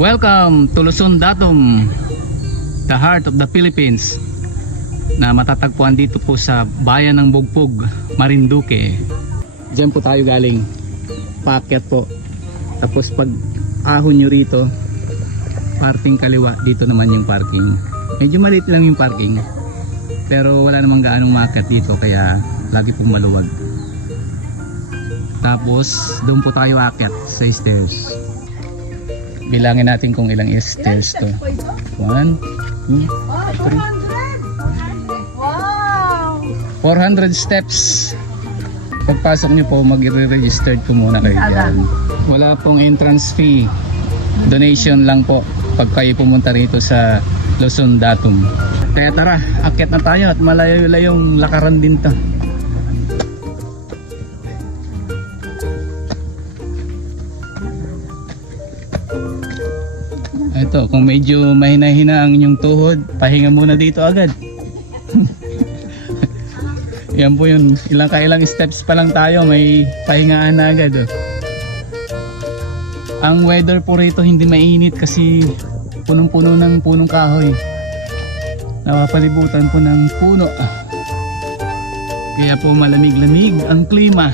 Welcome to Luzon Datum, the heart of the Philippines na matatagpuan dito po sa bayan ng Bugpug, Marinduque. Diyan po tayo galing. Paakyat po. Tapos pag ahon nyo rito, parting kaliwa, dito naman yung parking. Medyo maliit lang yung parking. Pero wala namang gaanong maakyat dito kaya lagi pong maluwag. Tapos doon po tayo aakyat sa stairs. Bilangin natin kung ilang stairs to. 1, 2, 3, 400 steps. Pagpasok nyo po, mag-registered po muna kayo dyan. Wala pong entrance fee. Donation lang po pag kayo pumunta rito sa Luzon Datum. Kaya tara, akyat na tayo at malayo-layong lakaran din to. Ito, kung medyo mahina-hina ang inyong tuhod, pahinga muna dito agad. Yan po yun, ilang kailang steps pa lang tayo, may pahingaan na agad. Oh. Ang weather po rito hindi mainit kasi punong-puno ng punong kahoy. Napapalibutan po ng puno. Kaya po malamig-lamig ang klima.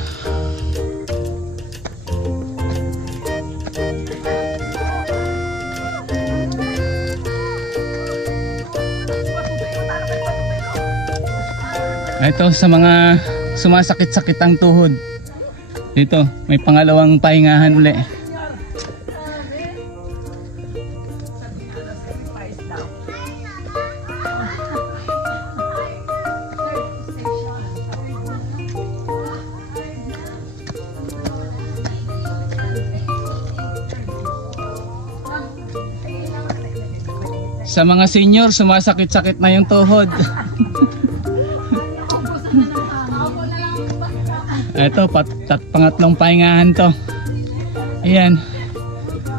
Ito sa mga sumasakit-sakit ang tuhod. Dito, may pangalawang pahingahan uli. Sa mga senior, sumasakit-sakit na yung tuhod. Ito, pat, tat, pangatlong pahingahan to. Ayan.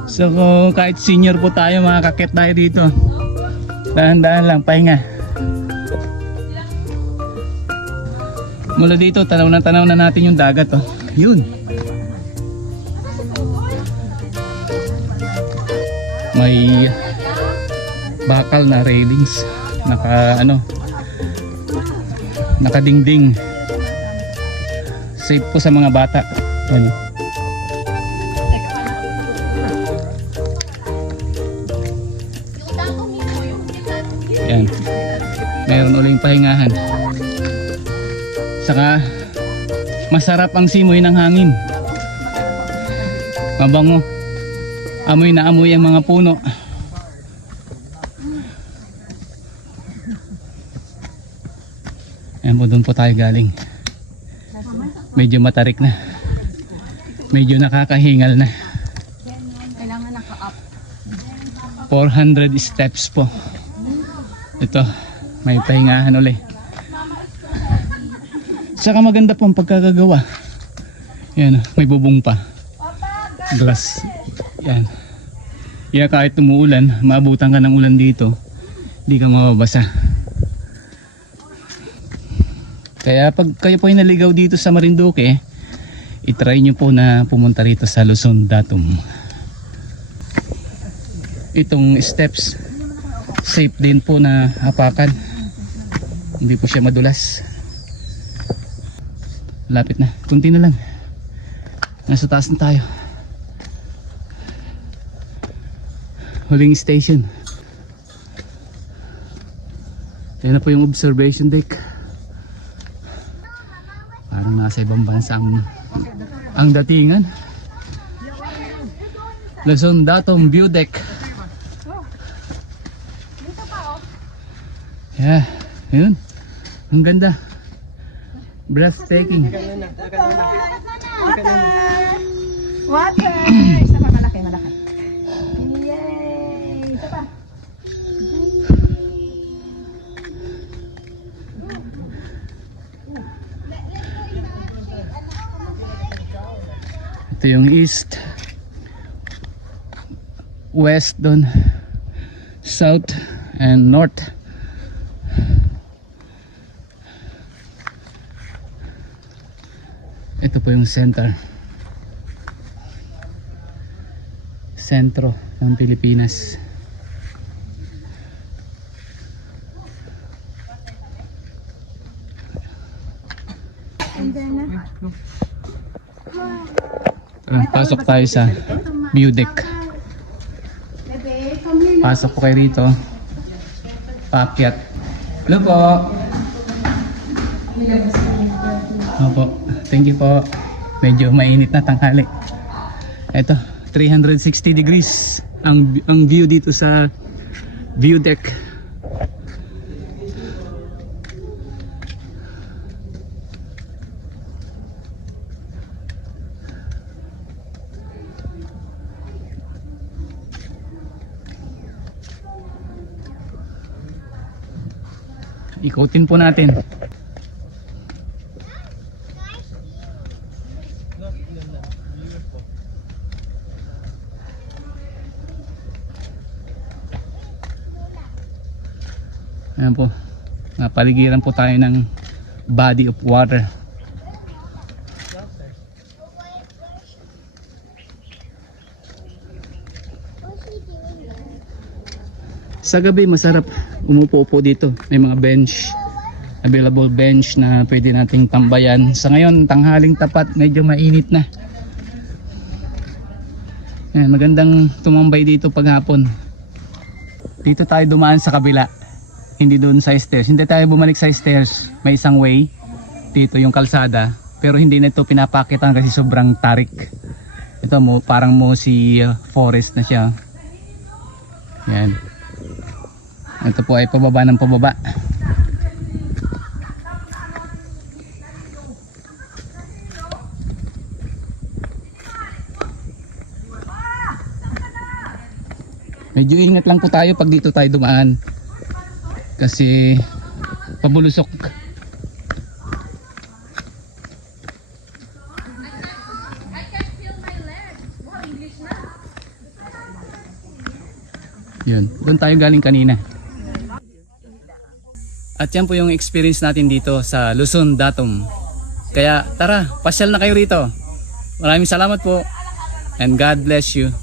So, kahit senior po tayo, makakakit tayo dito. Dahan-dahan lang, pahinga. Mula dito, tanaw na tanaw na natin yung dagat. Oh. Yun. May bakal na railings. Naka, ano, nakadingding safe po sa mga bata. Ano. yan. Meron uling pahingahan. Saka masarap ang simoy ng hangin. Mabango. Amoy na amoy ang mga puno. Ayan po, doon po tayo galing medyo matarik na. Medyo nakakahingal na. Kailangan naka-up. 400 steps po. Ito may pahingahan uli saka maganda po ang pagkakagawa. Yan may bubong pa. Glass. Yan. Yan kahit tumuulan maabutan ka ng ulan dito hindi ka mababasa Kaya pag kayo po ay naligaw dito sa Marinduque, itry nyo po na pumunta rito sa Luzon Datum. Itong steps, safe din po na hapakan. Hindi po siya madulas. Lapit na, kunti na lang. Nasa taas na tayo. Huling station. Yan na po yung observation deck. Nasa ibang bansa ang, ang datingan. Luzon Datum View Deck. Yeah, ayun. Ang ganda. Breathtaking. Water! Isa Ito yung east. West doon. South and north. Ito po yung center. Sentro. ng Pilipinas. Tara, pasok tayo sa view deck. Pasok po kayo rito. Paakyat. Hello po. Opo. Thank you po. Medyo mainit na tanghali. Ito, 360 degrees ang ang view dito sa view deck. Ikutin po natin. Ayan po. Napaligiran po tayo ng body of water. Sa gabi masarap umupo-upo dito. May mga bench. Available bench na pwede nating tambayan. Sa ngayon, tanghaling tapat, medyo mainit na. Ayan, magandang tumambay dito paghapon. Dito tayo dumaan sa kabila hindi doon sa stairs. Hindi tayo bumalik sa stairs. May isang way. Dito yung kalsada. Pero hindi na ito pinapakitan kasi sobrang tarik. Ito mo, parang mo si uh, forest na siya. Yan. Ito po ay pababa ng pababa. Medyo ingat lang po tayo pag dito tayo dumaan. Kasi pabulusok. Yun. Doon tayo galing kanina at yan po yung experience natin dito sa Luzon Datum. Kaya tara pasyal na kayo rito. Maraming salamat po and God bless you